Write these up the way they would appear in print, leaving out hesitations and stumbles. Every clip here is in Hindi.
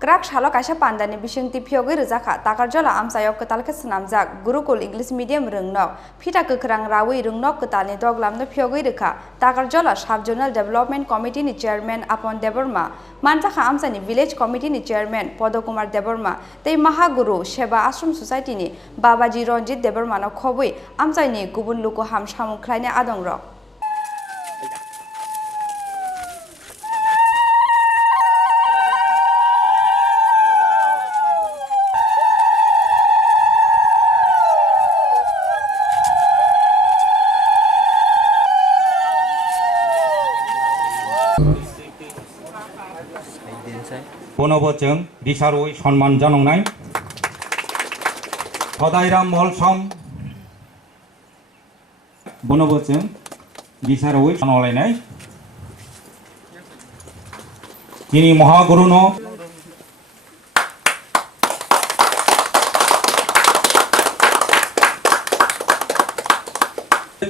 Kraksalo kaisa pandani bisingti Phiyogwi Rwjakha Takarjala Amchaini ketalke swnamjak Gurukul English medium rwngnok phita kwkrang rawi rwngnok ketalni doglamno Phiyogwi rwkha Takarjala Sub-Zonal Development Committee ni Chairman Apon Deborma Manjakha Amchaini Village Committee ni Chairman Podokumar Deborma tei Mahaguru Seba Ashram Society ni Babaji Ranjit Deborma no khobui Amchaini gubun luko hamsamung khlaina adongrok Bonobojeng disarui sonman janongnai Hodairam molsom Bonobojeng disarui sonolainai Chini Mahaguru no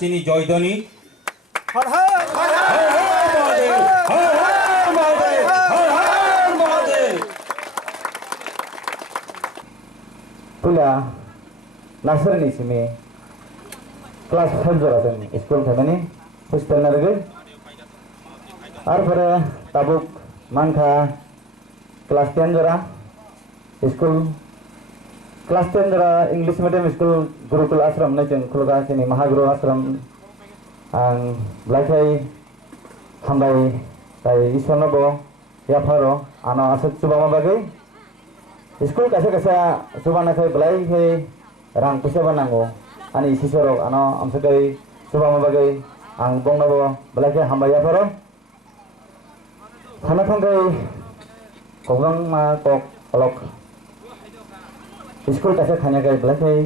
Chini Joydoni Pula nursery sini kelas 5 jora school thamani hostel narge arpore tabuk manka kelas 10 jora school kelas 10 jora English medium school Gurukul ashram na jeng khulga sini Mahaguru ashram ang blakai hambai tai isonabo yaparo ano asat subama bagai School kasa subana kai belai kai rang pusa banango ani sisoro ano amsakai subama bagai ang bongnabo belai kai hambaya paro thana thangai kogang ma kok olok school kasa khanya kai belai kai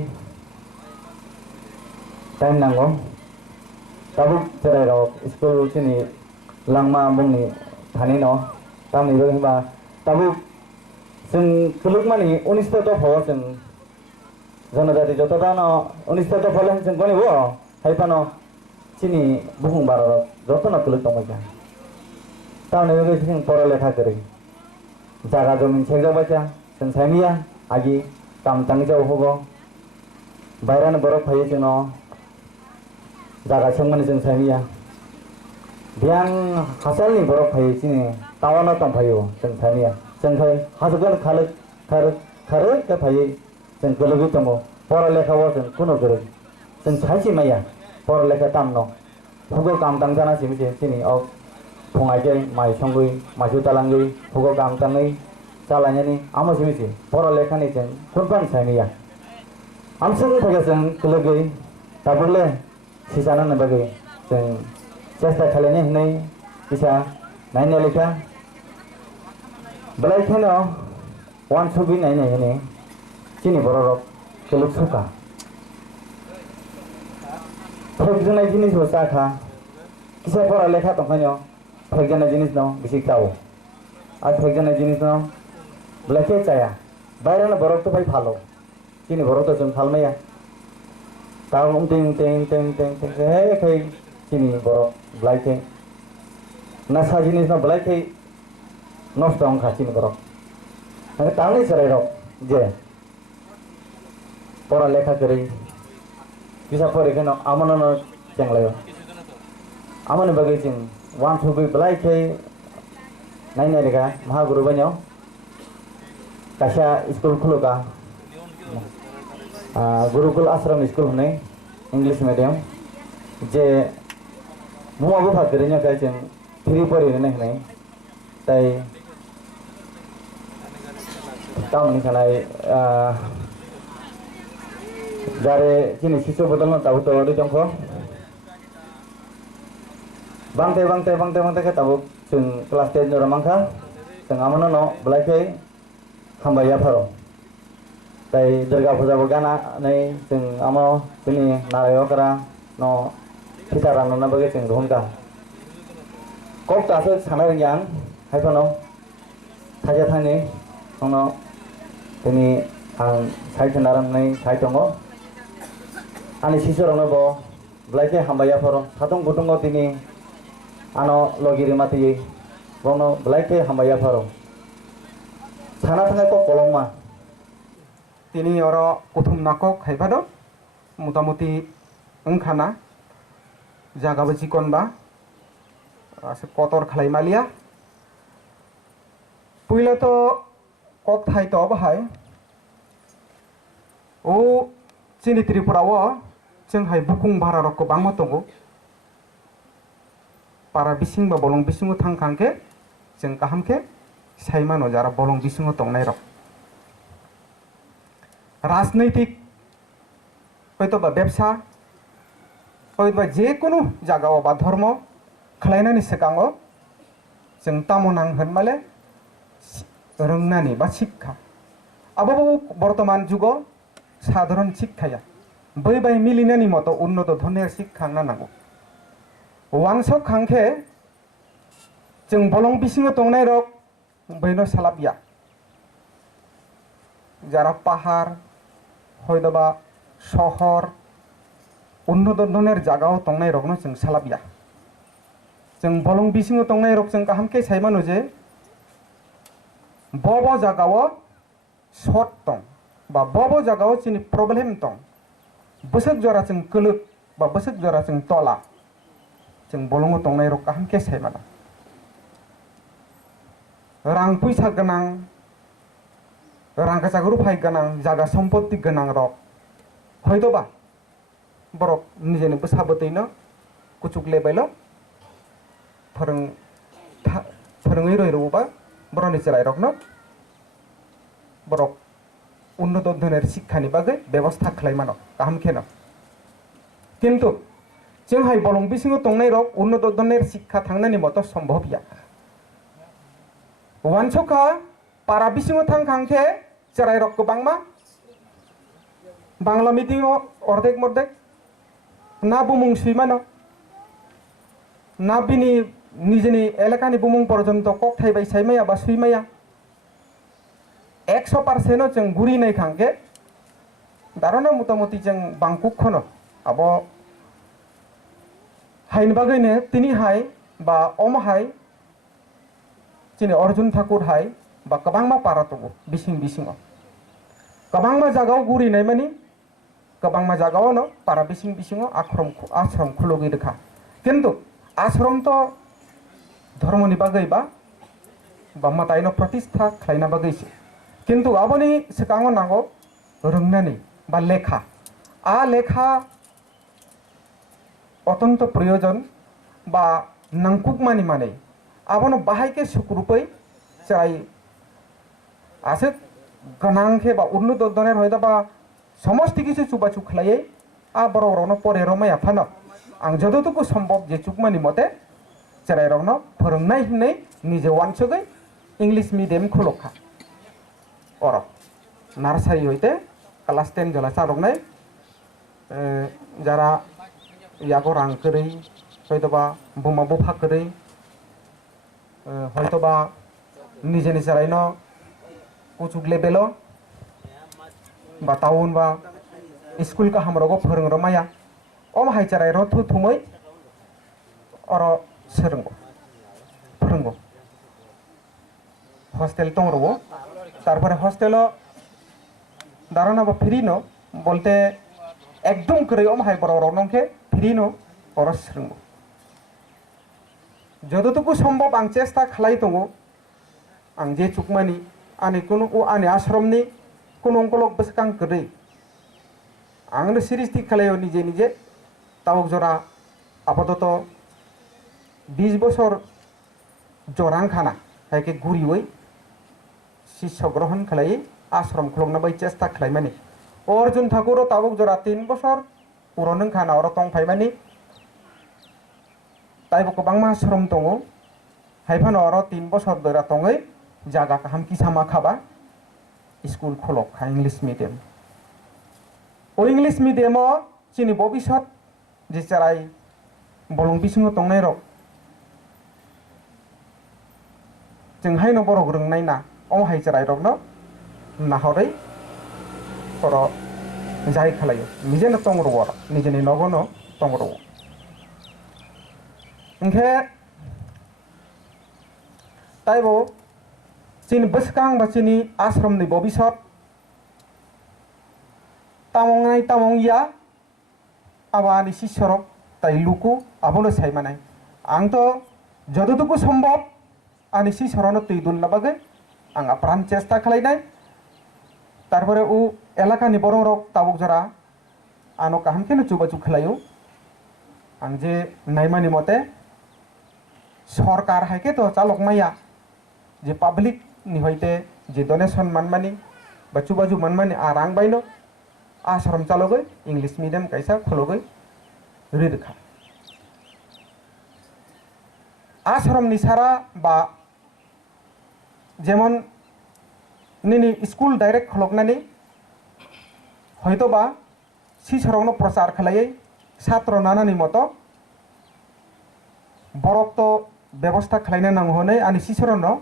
time nango tabuk cerai rok school sini langma bongni thani no tamni ba tabuk जों खुलुगमानि 19 टा फल जों जनजाति जतटा न 19 टा फल जों कोनि बो हाइपानो चिनि बुहुम बार जतन खुलुग दंबाय ताने बे जों पर लेखा करै जागा जमिन सेगजा बाचा जों साइमिया आगि काम तांग जाव होगो बायरान बरफ फायो जों जागा सोंमानि जों साइमिया बियां हासालनि बरफ फायो चिनि टावाना तम फायो जों साइमिया जोंखाय हाजोगोन खारो के फायै जों गोलोगै दङ फरा लेखायाव जों कुनु गोरों जों साइसि माया फरा लेखा तामनो हुगो काम तां जाना सिमिसे सिनि अ फंगायजै माइ संगै माइसु तालांगै हुगो काम ताङै जालायनायनि आमो सिमिसे फरा लेखानि जों कुनपान साइमिया आमसोनि थाखाय जों गोलोगै दाबुरले सिजानो नबागै जों चेष्टा खालायनो होननाय बिसा नायनो लेखा Belai kena wan subi nai ini sini borok keluk suka. Perjalanan jenis Rwjakha kisah pora lekha tongkanyo perjalanan jenis no bisik tahu. Perjalanan jenis no belai ke caya. Bayarnya borok tu baik halo. Sini borok tu jeng hal maya. Tahu ting hei sini borok belai ke. Nasa jenis no belai ke नष्ट अंग खाचिन करो अगर तांगनी सराय रो जे परा लेखा करी किसा परे केनो आमन न चेंगलायो आमन बगे चिं वान थुबि बलाय खे नायनाय रेगा महागुरु बन्यो काशा स्कूल खुलुका गुरुकुल आश्रम स्कूल होने इंग्लिश मीडियम जे मुआबो फाकरिनो काय चिं फ्री परि ने नै ताई tahun ini dari sini siswa betul nggak tahu di Jongko bangte ke tahu sing kelas 10 orang mangka sing aman no belai hambaya paro tai Durga Puja bogana nei sing amo sini narayo kara no kita rano na bagi sing rohonka kok tasuk sana yang hai pano thaja thani no ini ang sai tenaran nei sai tongo ani sisorong bo belai hambaya paro hatong gutung tini ano logiri mati bono belai hambaya paro sana thai ko kolongma tini oro kuthum nako khaibado motamuti wngkhana jagabo chikonba ase kotor khlaimalia puila to kok thai to bahai o chini tripura o जोंहाय बुकुं भारा रखौ बांमा दंगौ पारा बिसिं बा बलं बिसिङाव थांखांखे जों गाहामखे साइमानो जारा बलं बिसिङाव दंनाय रक राजनैतिक हयतोबा बेबसा हयतोबा जेकुनु जागायाव बा धर्म खालायनायनि सिगाङाव जों तामनां होनमाले रोंनानै बा शिक्षा आबाबो बर्तमान जुगाव साधारण शिक्षाया बै बै मिलिनायनि मतो उन्नत धरনের शिक्षा नांगौ वानसक खांखे जों बलं बिसिङाव दंनाय रक बैनो सालाबिया যারা পাহাড় হয়তোবা শহর উন্নত ধরনের জায়গাও দंनाय रकनो जों सालाबिया जों बलं बिसिङाव दंनाय रक जों गाहामखे साइमानो जे बब जागाव शर्ट दं बा बब जागाव जोंनि प्रब्लेम दं बोसोक जरा जों कलुक बा बोसोक जरा जों तला जों बलङाव दंनाय रक गाहामखे साइमाना रां फैसा गोनां रां गाजागुरु फाइ गोनां जागा सम्पत्ति गोनां रक हयतोबा बरक निजेनो बोसाबोदैनो कुचुक लेबेल फोरोङै रयरबा बरनि चेराय रकनो बरक उन्नत धरনের शिक्षानि बागै बेबस्था खालायमानो गाहामखेनो किन्तु जोंहाय बलं बिसिङाव दंनाय रक उन्नत धरনের शिक्षा थांनायनि मतो सम्भवया वानसका पारा बिसिङाव थांखांखे चेराय रक गोबांमा बांला मिडियामाव अर्धेक मर्धेक ना बुमुं सुइमानो ना बिनि निजेनि एलेकानि बुमुं पर्यन्त कक थाइबाय साइमाया बा सुइमाया 100% जों गुरिनाय खांखे दारना मोटामोटी जों बांकुक खनो आबो हाइन बागैनो तिनि हाय बा अमहाय जोंनि अर्जुन ठाकुर हाय बा गोबांमा पारा दङ बिसिङाव गोबांमा जागाव गुरिनाय मानि गोबांमा जागावनो पारा बिसिङाव आश्रम खुलुगि रोखा किन्तु आश्रम तो धर्मनि बागै बा मातायनो प्रतिष्ठा खालायना बागैसो किन्तु आबोनि सिगाङाव नांगौ रोंनानै बा लेखा लेखा अत्यंत प्रयोजन बा नांकुकमानि माने आबोनो बाहायके सुखरुपै जाय आसे गनांखे बा उन्नत धरনের हयतोबा समस्ति किछु चुबाचु खालायै बर'नो परेरमाय फानो आं जतटुकु सम्भव जे चुकमानि मते जेराय रकनो फोरोंनाय होननाय निजे वानसगै इंलिश मिडियाम खुलखा और नार्सारि हयते क्लास 10 जला चारकनाय जारा यागो रां करै हयतोबा बुमा बुफा करै हयतोबा निजेनि जेरायनो कुचुक लेबेलो बा टाउन बा स्कूल का हमरगो फोरोंरमाया अम हाइचाराय र थुमै और फोरोंगो हस्टेल दंरबो तारपरे हस्टेल दारानाबो फ्रीनो बोलते एकदम करै अम हाइ बर रनंखे फ्रीनो और सोलोंगो जतटुकु सम्भव आं चेष्टा खालाय दङ आं जे चुकमानि आंनि कुनु आंनि आश्रमनि कुनु अंकलक बसकां करै आंनो सिरिस्ति खालायो निजे तावक जरा आपातत 20 बছর जरां खाना हायके गुरियै शिष्य ग्रहण खालाय आश्रम खुलंना बै चेष्टा खालायमानि अर्जुन ठाकुर तावक जरा 3 बছর पुरनों खाना और तंफायमानि ताइबो गोबांमा आश्रम दङ हायफानो और 3 बছর दरा दङै जागा काहाम किसामा खाबा स्कूल खुलखा इंग्लिश मिडियाम ओ इंग्लिश मिडियाम जोंनि भबिष्यत जे जेराय बलं बिसिङाव दंनाय रक जोंहायनो बर' रोंनाय ना अमहाय जेराय रकनो नाहरै और जाय खालायो निजेनो दंरबो निजेनि नगनो दंरबो ओंखे ताइबो chini bwskang ba chini ashram ni bobisot tamong ya abani sisorok tai luku abono saimanai ang to jodotuku সম্ভব ani sisorano tuidul labagai ang apran chesta khlainai তারপরে ও এলাকানি বড় রক তাবুক যারা আনো কাহাম কেন চুবাচু খেলাইও আং যে নাইমানি মতে সরকার হাইকে তো চালক মাইয়া যে পাবলিক নি হইতে যে ডোনেশন মানমানি বা চুবাজু মানমানি আর আং বাইনো আশ্রম চালগই ইংলিশ মিডিয়াম কাইসা খলগই রিরখা আশ্রম নিসারা বা যেমন নিনি স্কুল ডাইরেক্ট খলকনানি হয়তোবা সিসরংনো প্রচার খালাই ছাত্র নানানি মতো বরক তো ব্যবস্থা খালাইনা নাং হনে আনি সিসরনো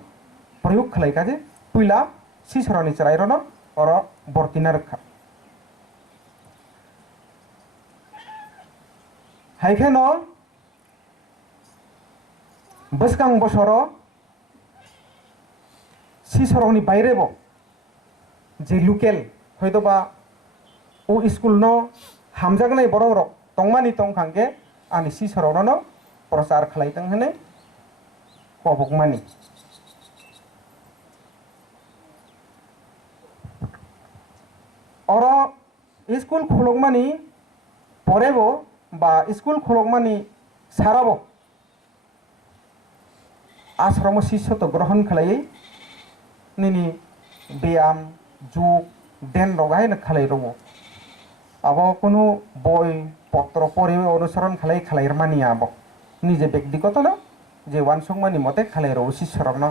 প্রয়োগ খালাই কাজে পুইলা সিসরনি চরাইরনো অর বর্তিনা রক্ষা হাইখানো বসকাং বছর সিসরংনি বাইরেবো যে লোকেল হয়তোবা ও স্কুল ন হামজাগনাই বড় রক টংমানি টংখাংকে আনি সিসরনো প্রচার খালাইতং হনে কবকমানি অর স্কুল খলকমানি পরেবো বা স্কুল খলকমানি সারাবো আশ্রম শিষ্য তো গ্রহণ খালাই নিনি ব্যায়াম যুগ দেন রগাই না খালাই রব আব কোনো বই পত্র পড়ে অনুসরণ খালাই খালাই মানি আব নিজে ব্যক্তিগত না যে ওয়ানসংমানি মতে খালাই রব শিষ্যরক না